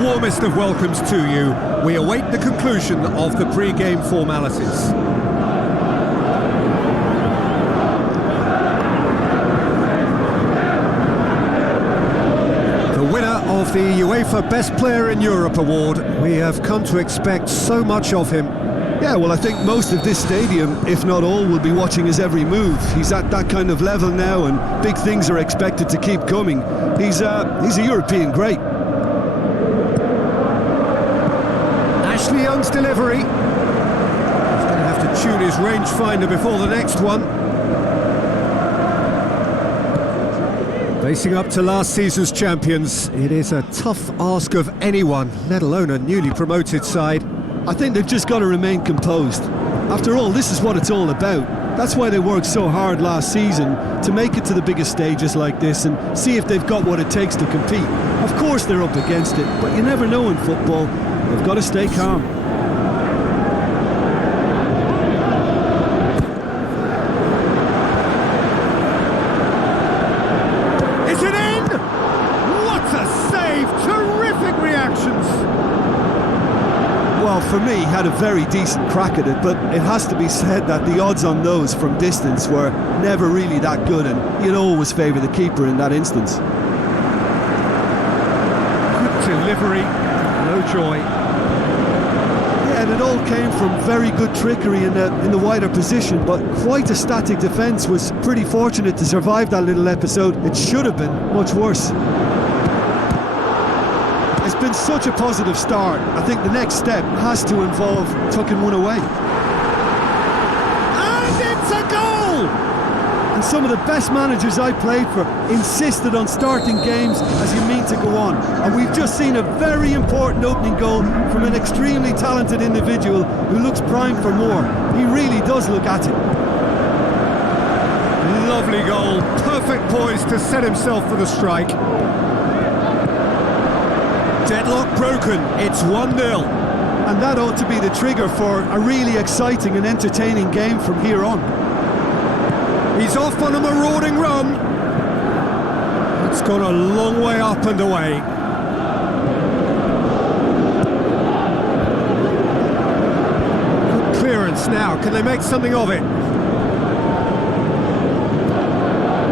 Warmest of welcomes to you. We await the conclusion of the pre-game formalities. The winner of the UEFA Best Player in Europe award. We have come to expect so much of him. Yeah, well, I think most of this stadium, if not all, will be watching his every move. He's at that kind of level now, and big things are expected to keep coming. He's a European great. Ashley Young's delivery. He's going to have to tune his rangefinder before the next one. Facing up to last season's champions, it is a tough ask of anyone, let alone a newly promoted side. I think they've just got to remain composed. After all, this is what it's all about. That's why they worked so hard last season to make it to the biggest stages like this and see if they've got what it takes to compete. Of course they're up against it, but you never know in football. They've got to stay calm. Is it in? What a save! Terrific reactions! Well, for me, he had a very decent crack at it, but it has to be said that the odds on those from distance were never really that good, and you'd always favour the keeper in that instance. Good delivery, no joy. And it all came from very good trickery in the wider position, but quite a static defence. Was pretty fortunate to survive that little episode. It should have been much worse. It's been such a positive start. I think the next step has to involve tucking one away. And it's a goal! And some of the best managers I played for insisted on starting games as you mean to go on. And we've just seen a very important opening goal from an extremely talented individual who looks primed for more. He really does look at it. Lovely goal. Perfect poise to set himself for the strike. Deadlock broken. It's 1-0. And that ought to be the trigger for a really exciting and entertaining game from here on. He's off on a marauding run. It's gone a long way up and away. Good clearance now. Can they make something of it?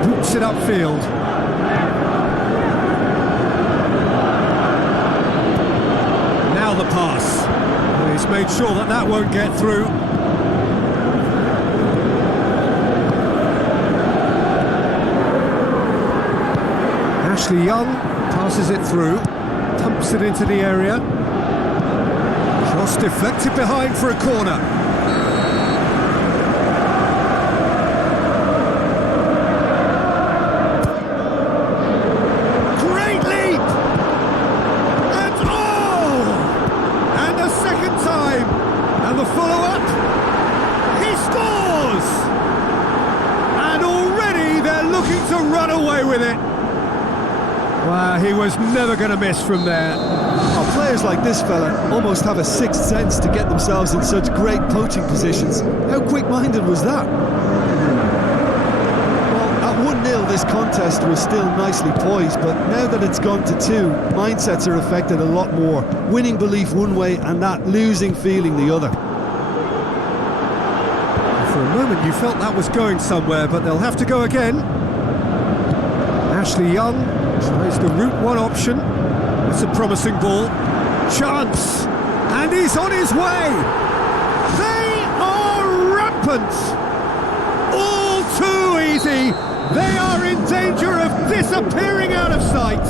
Boots it upfield. Now the pass. And he's made sure that that won't get through. Ashley Young passes it through, pumps it into the area. Cross deflected behind for a corner. Great leap! And oh! And a second time! And the follow-up! He scores! And already they're looking to run away with it. Wow, he was never going to miss from there. Oh, players like this fella almost have a sixth sense to get themselves in such great poaching positions. How quick-minded was that? Well, at 1-0 this contest was still nicely poised, but now that it's gone to 2, mindsets are affected a lot more. Winning belief one way and that losing feeling the other. For a moment you felt that was going somewhere, but they'll have to go again. Ashley Young tries the route one option. It's a promising ball. Chance! And he's on his way! They are rampant! All too easy! They are in danger of disappearing out of sight!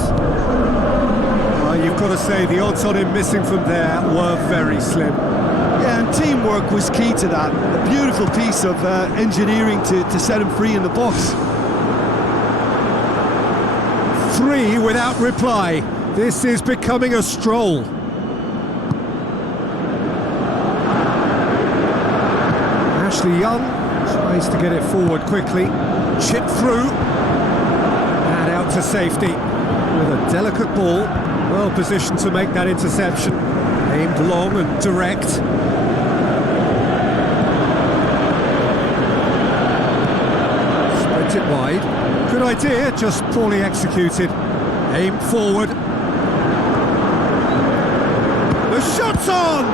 You've got to say the odds on him missing from there were very slim. Yeah, and teamwork was key to that. A beautiful piece of engineering to set him free in the box. 3 without reply. This is becoming a stroll. Ashley Young tries to get it forward quickly. Chip through. And out to safety with a delicate ball. Well positioned to make that interception. Aimed long and direct. Spreads it wide. Good idea, just poorly executed. Aimed forward. The shot's on!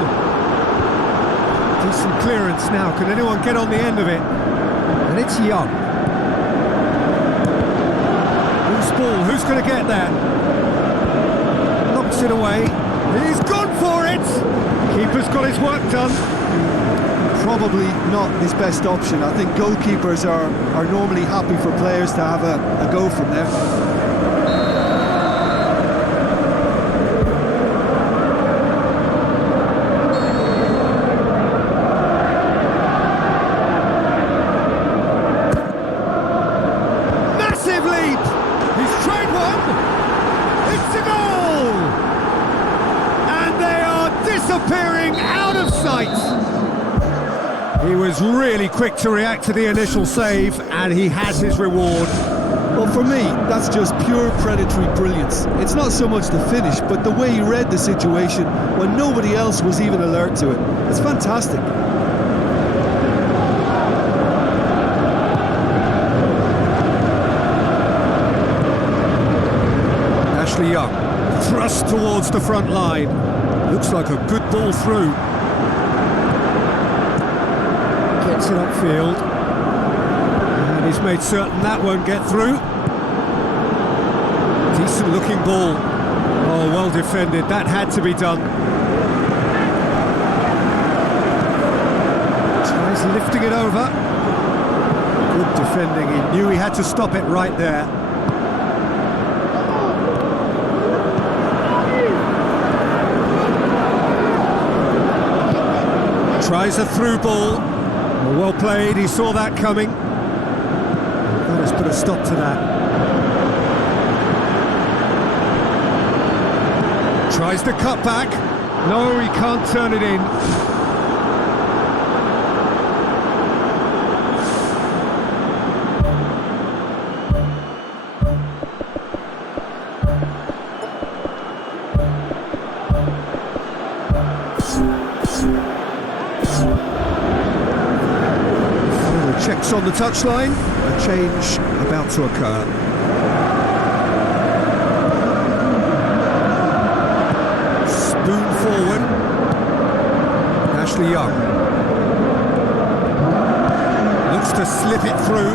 Decent clearance now. Can anyone get on the end of it? And it's Young. Loose ball. Who's going to get that? Knocks it away. He's gone for it! Keeper's got his work done. Probably not his best option. I think goalkeepers are normally happy for players to have a go from there. Massive leap! He's tried one! It's a goal! And they are disappearing out of sight! He was really quick to react to the initial save, and he has his reward. Well, for me, that's just pure predatory brilliance. It's not so much the finish, but the way he read the situation when nobody else was even alert to it. It's fantastic. Ashley Young, thrust towards the front line. Looks like a good ball through. Gets it upfield. And he's made certain that won't get through. Decent looking ball. Oh, well defended. That had to be done. Tries lifting it over. Good defending. He knew he had to stop it right there. Tries a through ball. Well played, he saw that coming. That has put a stop to that. Tries to cut back. No, he can't turn it in. Checks on the touchline, a change about to occur. Spoon forward. Ashley Young. Looks to slip it through.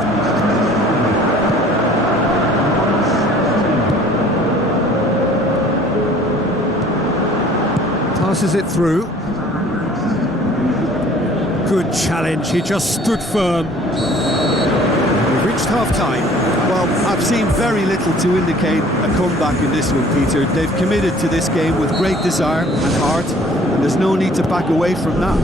Passes it through. Good challenge, he just stood firm. We've reached half-time. Well, I've seen very little to indicate a comeback in this one, Peter. They've committed to this game with great desire and heart, and there's no need to back away from that.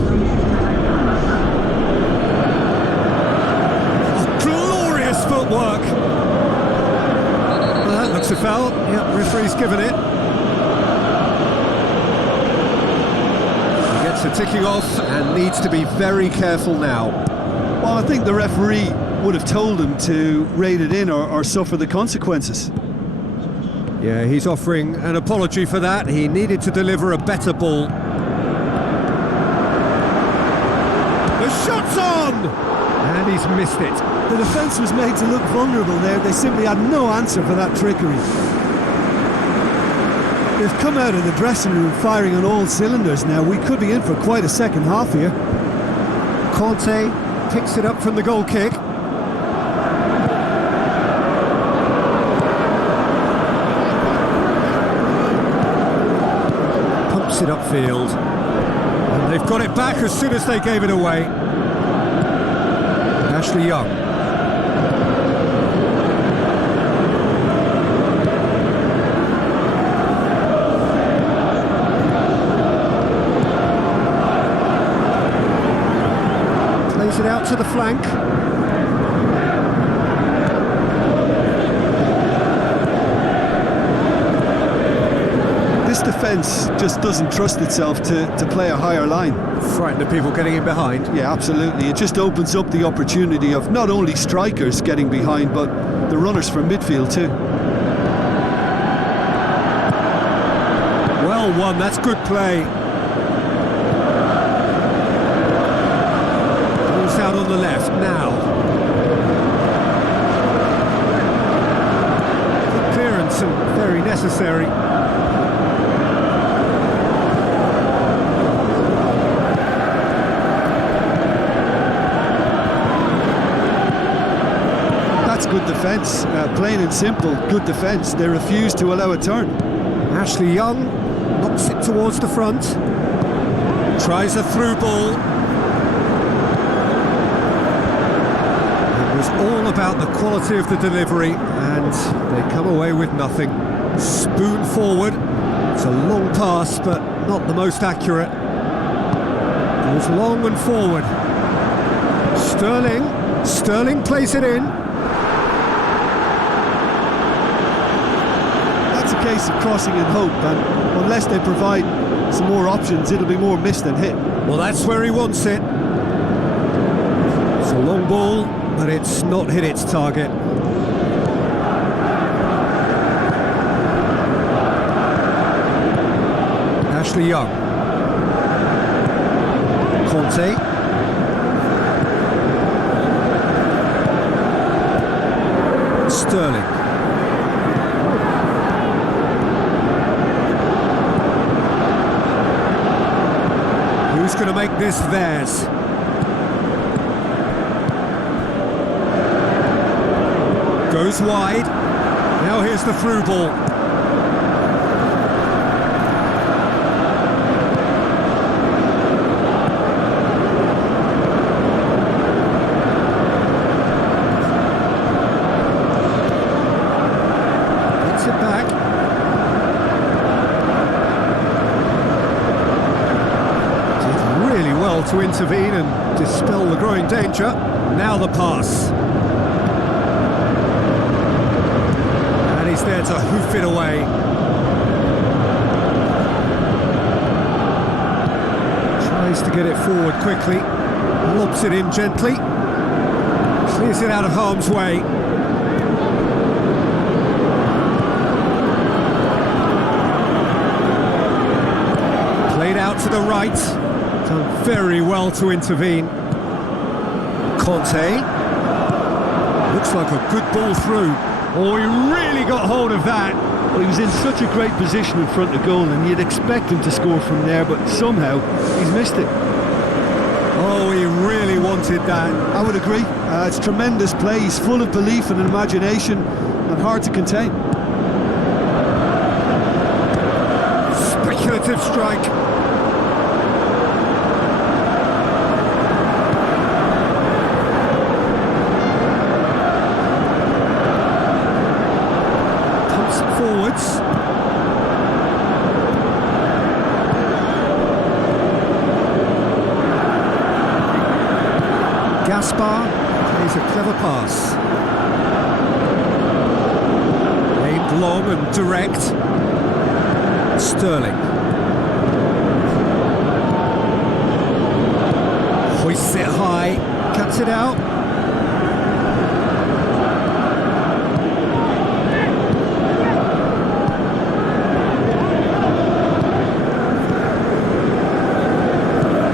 Oh, glorious footwork! Well, that looks a foul. Yep, referee's given it. So ticking off and needs to be very careful now. Well, I think the referee would have told him to rate it in or suffer the consequences. Yeah, he's offering an apology for that. He needed to deliver a better ball. The shot's on! And he's missed it. The defence was made to look vulnerable there. They simply had no answer for that trickery. They've come out of the dressing room firing on all cylinders now. We could be in for quite a second half here. Conte picks it up from the goal kick. Pumps it upfield. And they've got it back as soon as they gave it away. Ashley Young. Plays it out to the flank. defence just doesn't trust itself to play a higher line. Frightened of people getting in behind. Yeah, absolutely. It just opens up the opportunity of not only strikers getting behind, but the runners from midfield too. Well won, that's good play. Ball's out on the left now. Good clearance and very necessary. That's good defence, plain and simple, good defence. They refuse to allow a turn. Ashley Young knocks it towards the front. Tries a through ball. It was all about the quality of the delivery, and they come away with nothing. Spoon forward. It's a long pass, but not the most accurate. Goes long and forward. Sterling plays it in. That's a case of crossing in hope, and unless they provide some more options, it'll be more missed than hit. Well, that's where he wants it. It's a long ball, but it's not hit its target. Ashley Young. Conte. Sterling. Who's going to make this theirs? Goes wide. Now here's the through ball. Gets it back. Really well to intervene and dispel the growing danger. Now the pass. And he's there to hoof it away. Tries to get it forward quickly. Lobs it in gently. Clears it out of harm's way. Played out to the right. Done very well to intervene. Conte. Looks like a good ball through. Oh, he really got hold of that. Well, he was in such a great position in front of goal, and you'd expect him to score from there, but somehow he's missed it. Oh, he really wanted that. I would agree. It's tremendous play. He's full of belief and imagination and hard to contain. Speculative strike. Forwards. Gaspar plays a clever pass. Aimed long and direct. Sterling. Hoists it high, cuts it out.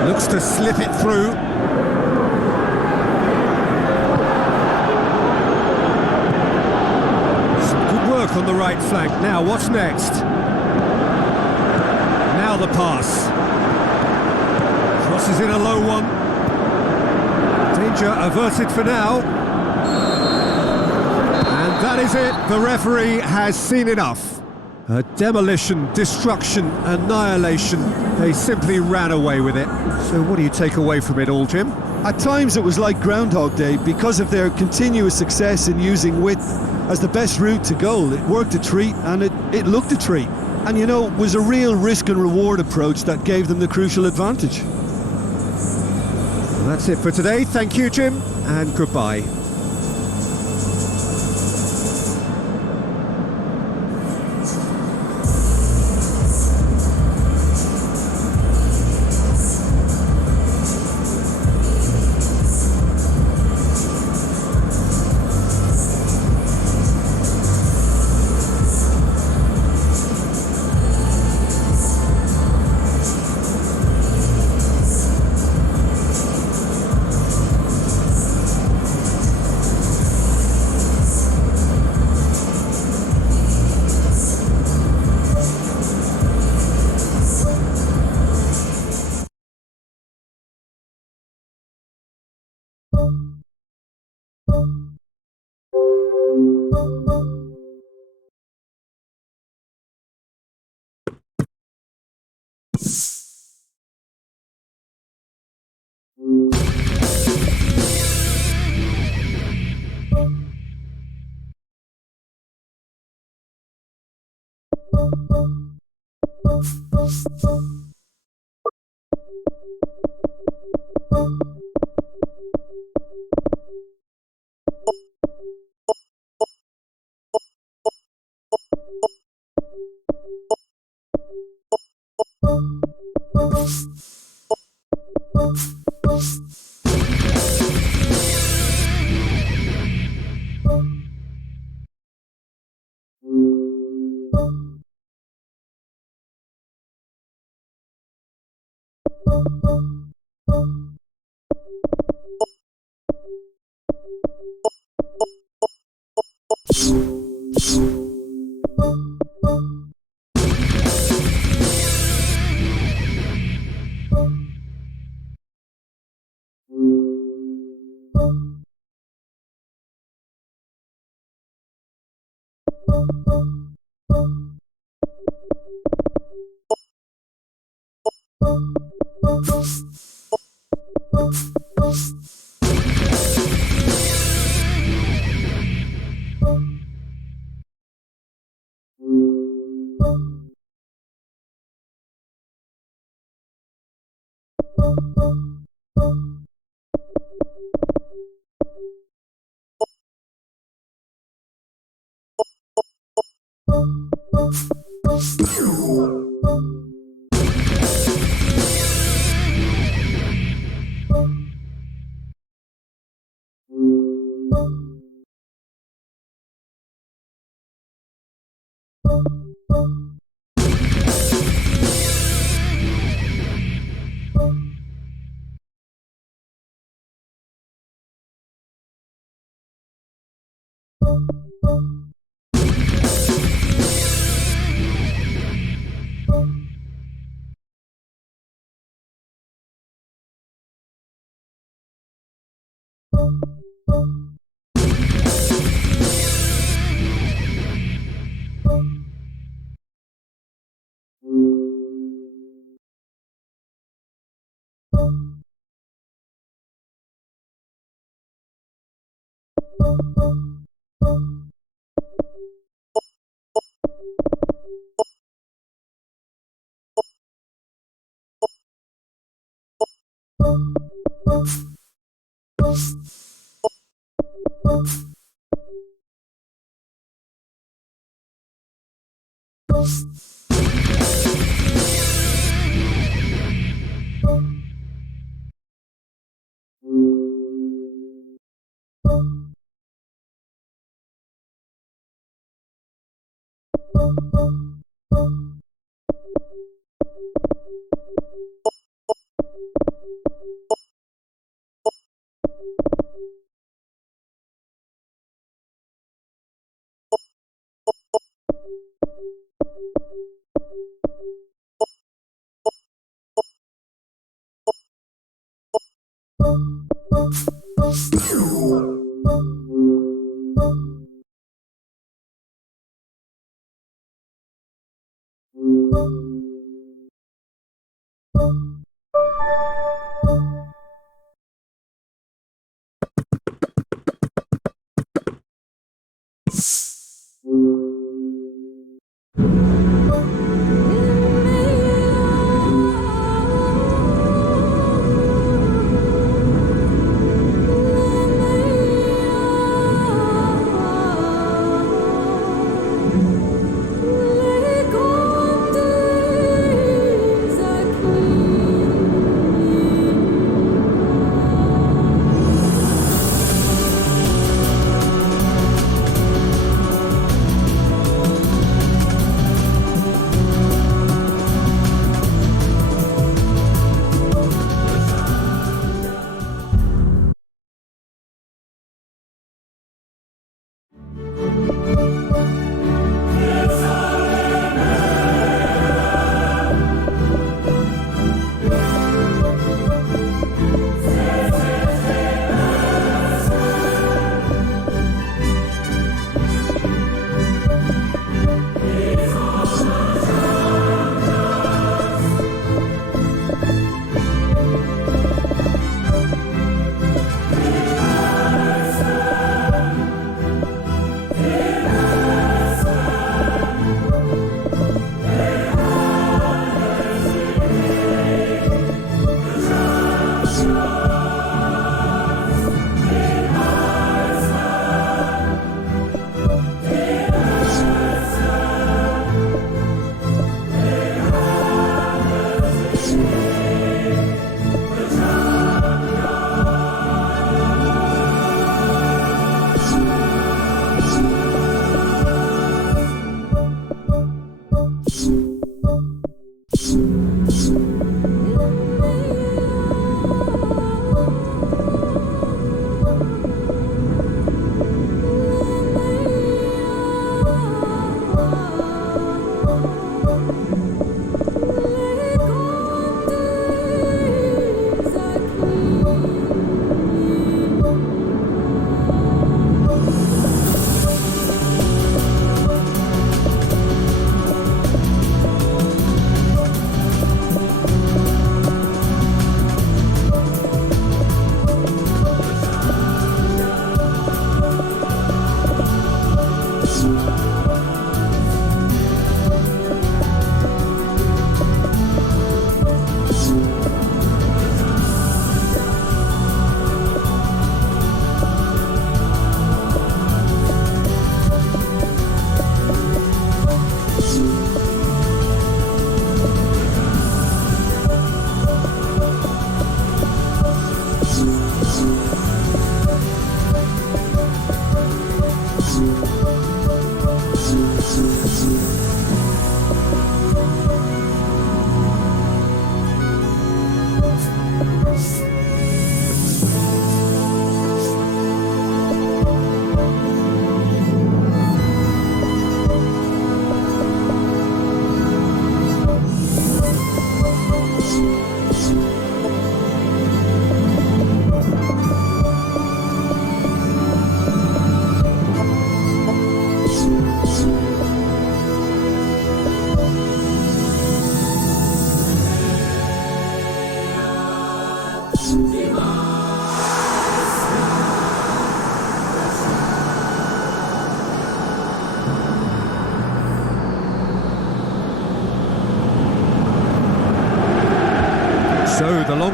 Looks to slip it through. Some good work on the right flank. Now, what's next? Now the pass. Crosses in a low one. Danger averted for now. And that is it. The referee has seen enough. A demolition, destruction, annihilation. They simply ran away with it. So what do you take away from it all, Jim? At times it was like Groundhog Day because of their continuous success in using width as the best route to goal. It worked a treat and it looked a treat. And you know, it was a real risk and reward approach that gave them the crucial advantage. Well, that's it for today. Thank you, Jim, and goodbye.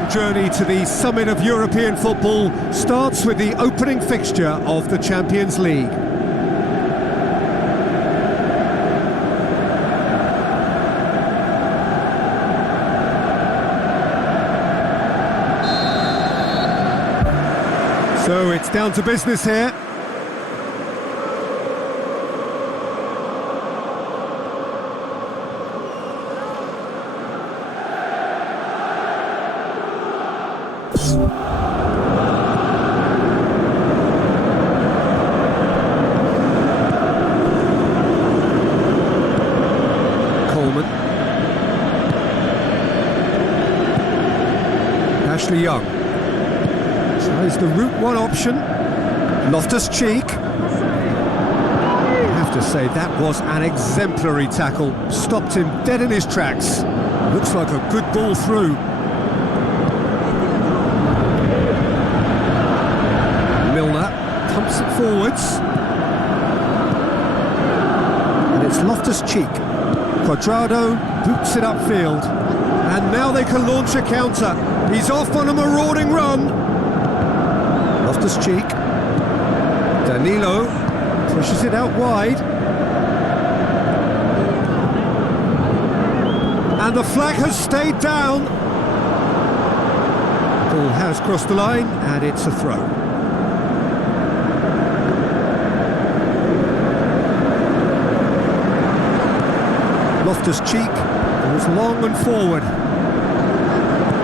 journey to the summit of European football starts with the opening fixture of the Champions League. So it's down to business here. Coleman. Ashley Young. Tries the route one option. Loftus-Cheek. I have to say that was an exemplary tackle. Stopped him dead in his tracks. Looks like a good ball through. Milner pumps it forwards. And it's Loftus-Cheek. Quadrado boots it upfield. And now they can launch a counter. He's off on a marauding run. Loftus-Cheek. Danilo pushes it out wide. And the flag has stayed down. Ball has crossed the line and it's a throw. Loftus-Cheek goes long and forward.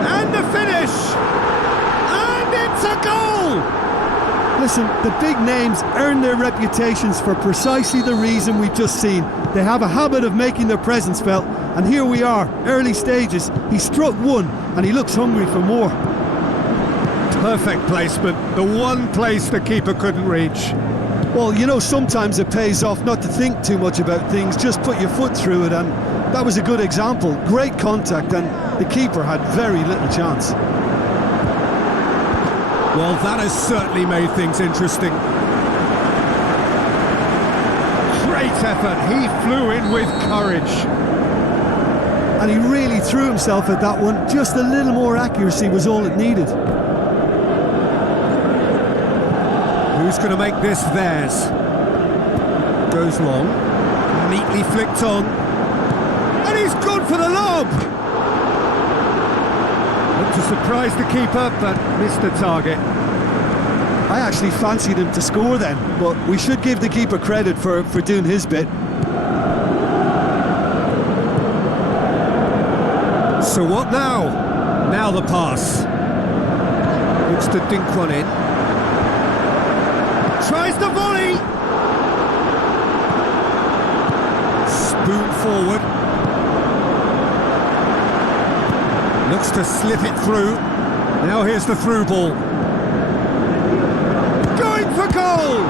And the finish! And it's a goal! Listen, the big names earn their reputations for precisely the reason we've just seen. They have a habit of making their presence felt, and here we are, early stages. He struck one, and he looks hungry for more. Perfect placement, the one place the keeper couldn't reach. Well, you know, sometimes it pays off not to think too much about things, just put your foot through it, and that was a good example. Great contact, and the keeper had very little chance. Well, that has certainly made things interesting. Great effort, he flew in with courage. And he really threw himself at that one. Just a little more accuracy was all it needed. Who's going to make this theirs? Goes long, neatly flicked on. And he's gone for the lob! Looked to surprise the keeper, but missed the target. I actually fancied him to score then, but we should give the keeper credit for doing his bit. So what now? Now the pass. Looks to dink one in. Tries the volley! Spoon forward. Looks to slip it through. Now here's the through ball. Going for goal!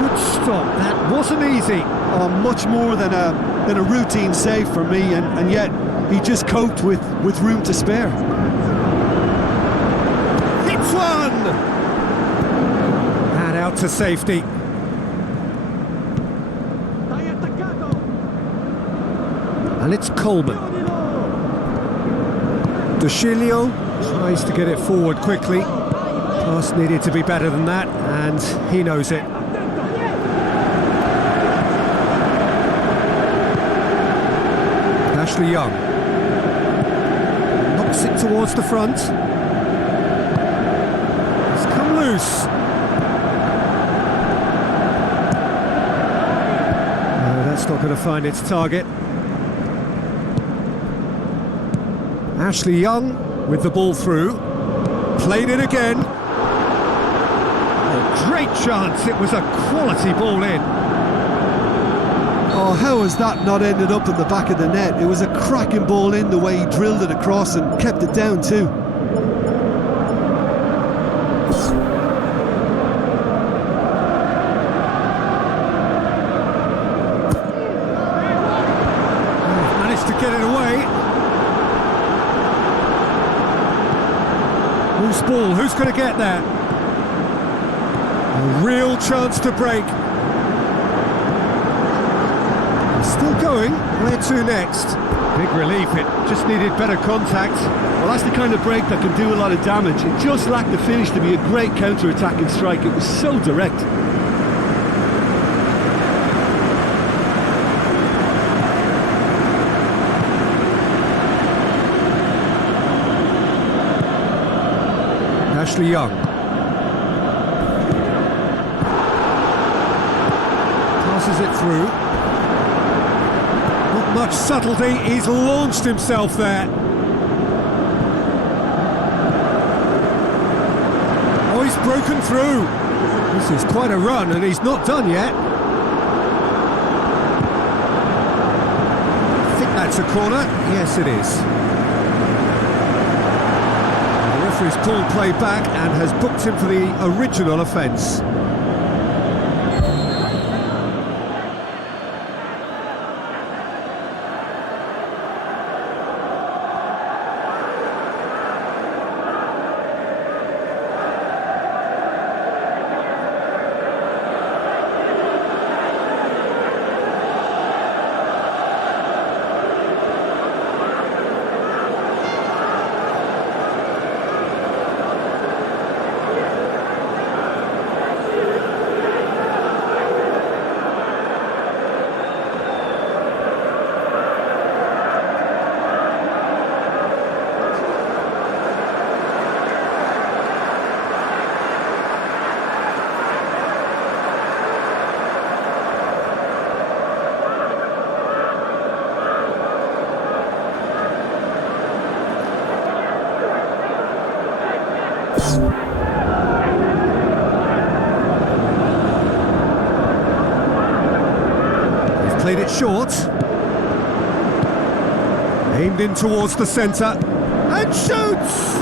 Good stop, that wasn't easy. Oh, much more than a routine save for me, and yet he just coped with room to spare. Hits one! And out to safety. And it's Coleman. Dushilio tries to get it forward quickly. Pass needed to be better than that, and he knows it. Ashley Young knocks it towards the front. It's come loose. No, that's not going to find its target. Ashley Young with the ball through. Played it again. A great chance, it was a quality ball in. Oh, how has that not ended up in the back of the net? It was a cracking ball in, the way he drilled it across and kept it down too. Managed to get it away. Loose ball, who's going to get there? A real chance to break. Still going, where to next? Big relief, it just needed better contact. Well, that's the kind of break that can do a lot of damage. It just lacked the finish to be a great counter-attacking strike. It was so direct. Ashley Young. Passes it through. Not much subtlety, he's launched himself there. Oh, he's broken through. This is quite a run and he's not done yet. I think that's a corner. Yes, it is. The referee's pulled play back and has booked him for the original offence. He's played it short. Aimed in towards the centre. And shoots!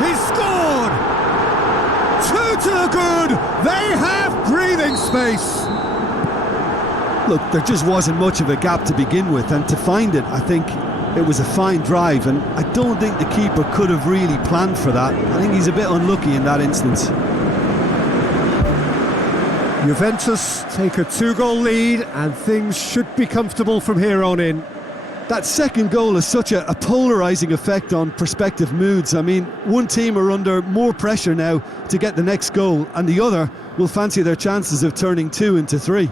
He's scored! 2 to the good! They have breathing space! Look, there just wasn't much of a gap to begin with, and to find it, I think it was a fine drive, and I don't think the keeper could have really planned for that. I think he's a bit unlucky in that instance. Juventus take a 2-goal lead and things should be comfortable from here on in. That second goal has such a polarising effect on prospective moods. I mean, one team are under more pressure now to get the next goal, and the other will fancy their chances of turning 2 into 3.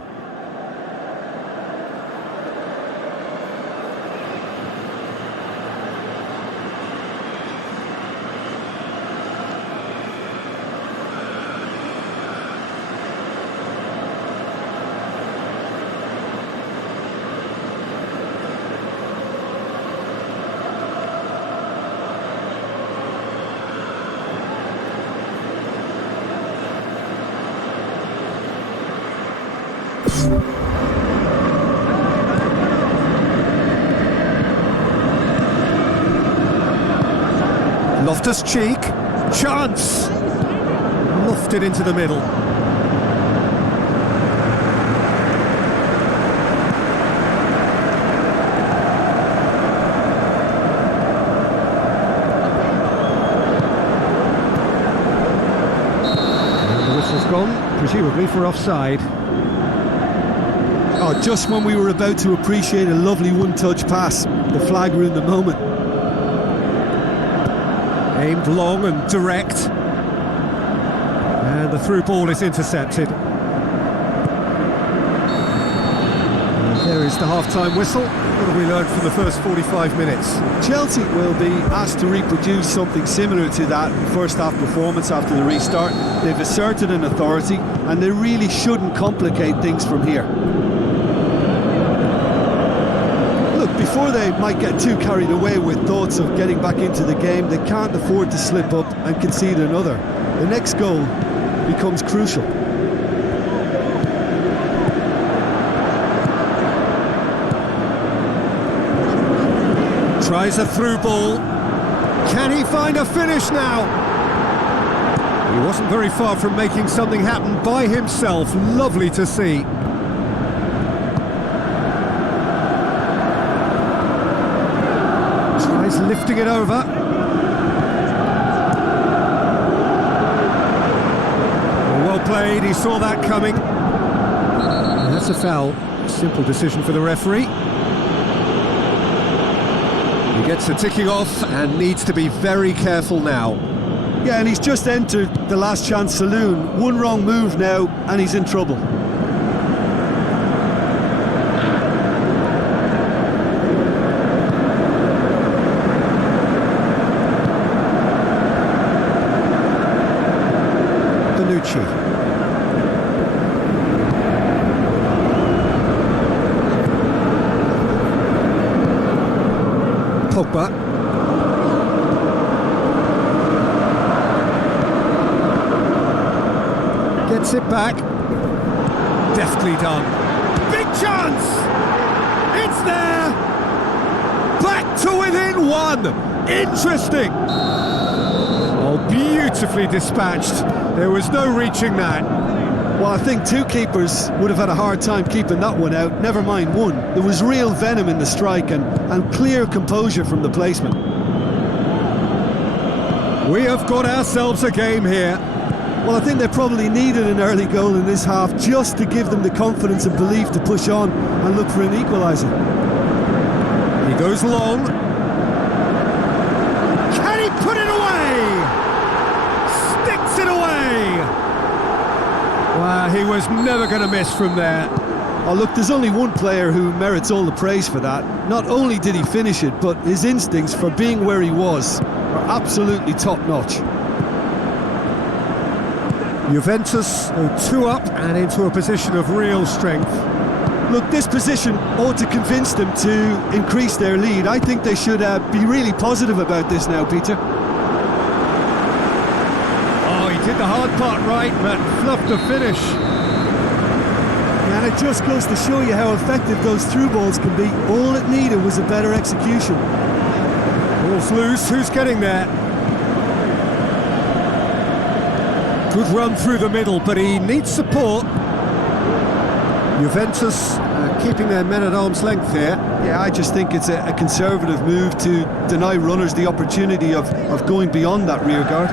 Loftus-Cheek, chance! Lofted into the middle. And the whistle's gone, presumably for offside. Oh, just when we were about to appreciate a lovely one-touch pass, the flag ruined the moment. Aimed long and direct. And the through ball is intercepted. And there is the half-time whistle. What have we learned from the first 45 minutes? Chelsea will be asked to reproduce something similar to that first-half performance after the restart. They've asserted an authority, and they really shouldn't complicate things from here. Before they might get too carried away with thoughts of getting back into the game, they can't afford to slip up and concede another. The next goal becomes crucial. Tries a through ball. Can he find a finish now? He wasn't very far from making something happen by himself. Lovely to see. Lifting it over. Well played, he saw that coming. And that's a foul. Simple decision for the referee. He gets the ticking off and needs to be very careful now. Yeah, and he's just entered the last chance saloon. One wrong move now, and he's in trouble. Pogba. Gets it back. Deftly done. Big chance! It's there! Back to within one! Interesting! Oh, beautifully dispatched. There was no reaching that. Well, I think two keepers would have had a hard time keeping that one out, never mind one. There was real venom in the strike and clear composure from the placement. We have got ourselves a game here. Well, I think they probably needed an early goal in this half just to give them the confidence and belief to push on and look for an equaliser. He goes long. Can he put it away? Sticks it away! Wow, he was never going to miss from there. Oh, look, there's only one player who merits all the praise for that. Not only did he finish it, but his instincts for being where he was are absolutely top-notch. Juventus go 2 up and into a position of real strength. Look, this position ought to convince them to increase their lead. I think they should be really positive about this now, Peter. Did the hard part right, but fluffed the finish. And it just goes to show you how effective those through balls can be. All it needed was a better execution. Ball's loose, who's getting there? Good run through the middle, but he needs support. Juventus keeping their men at arm's length here. Yeah, I just think it's a conservative move to deny runners the opportunity of going beyond that rear guard.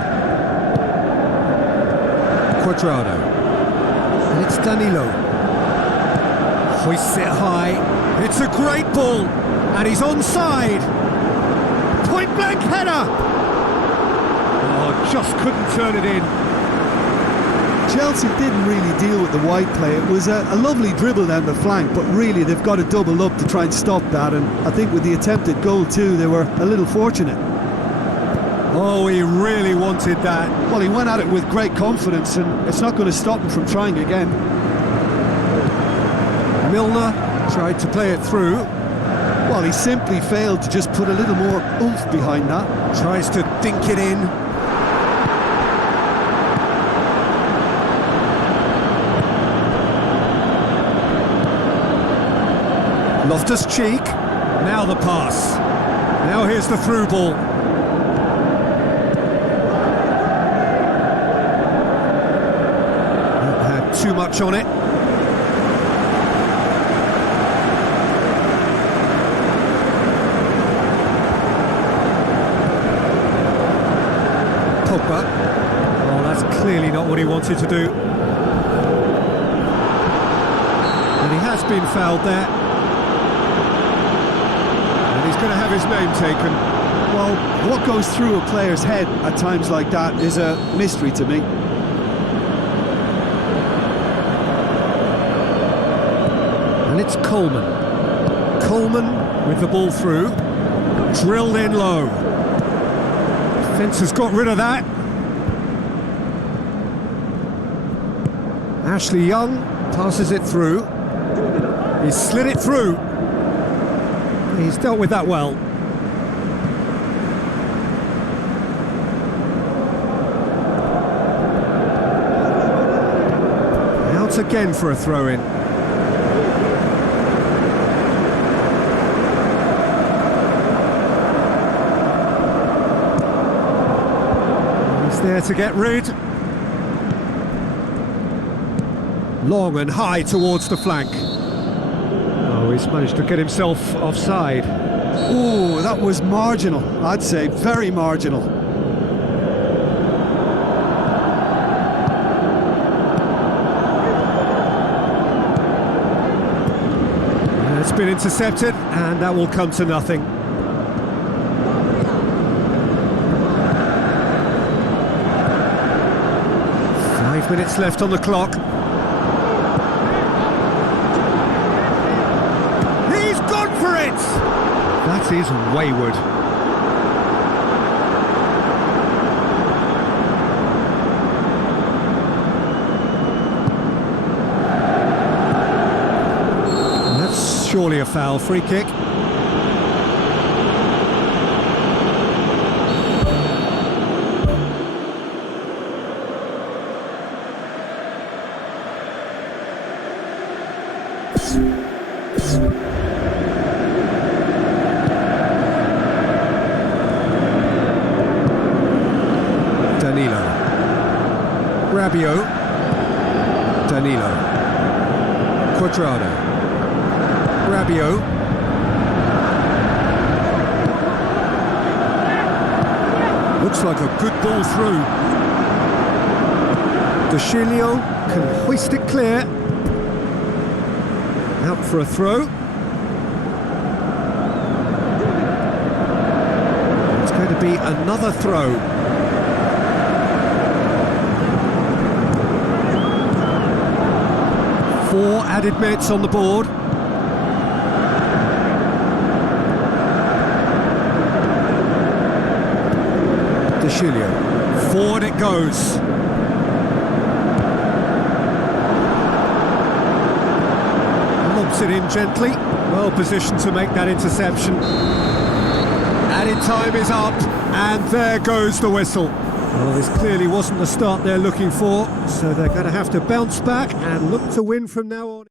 Quadrado, and it's Danilo, hoists it high, it's a great ball, and he's onside, point blank header, oh, just couldn't turn it in. Chelsea didn't really deal with the wide play. It was a lovely dribble down the flank, but really they've got to double up to try and stop that, and I think with the attempted goal too, they were a little fortunate. Oh, he really wanted that. Well, he went at it with great confidence, and it's not going to stop him from trying again. Milner tried to play it through. Well, he simply failed to just put a little more oomph behind that. Tries to dink it in. Loftus-Cheek. Now the pass. Now here's the through ball. Too much on it. Pogba. Oh, that's clearly not what he wanted to do. And he has been fouled there. And he's going to have his name taken. Well, what goes through a player's head at times like that is a mystery to me. And it's Coleman. Coleman with the ball through. Drilled in low. Defence has got rid of that. Ashley Young passes it through. He's slid it through. He's dealt with that well. Out again for a throw-in. There to get rid. Long and high towards the flank. Oh, he's managed to get himself offside. Oh, that was marginal, I'd say, very marginal. And it's been intercepted, and that will come to nothing. 5 minutes left on the clock. He's gone for it! That is wayward. That's surely a foul. Free kick. Danilo. Rabiot. Danilo. Quadrado. Rabiot. Looks like a good ball through. De Chilio can hoist it clear. Out for a throw. It's going to be another throw. Four added minutes on the board. De Chilio. Forward it goes. Lobs it in gently. Well positioned to make that interception. Added time is up, and there goes the whistle. Well, this clearly wasn't the start they're looking for, so they're going to have to bounce back and look to win from now on.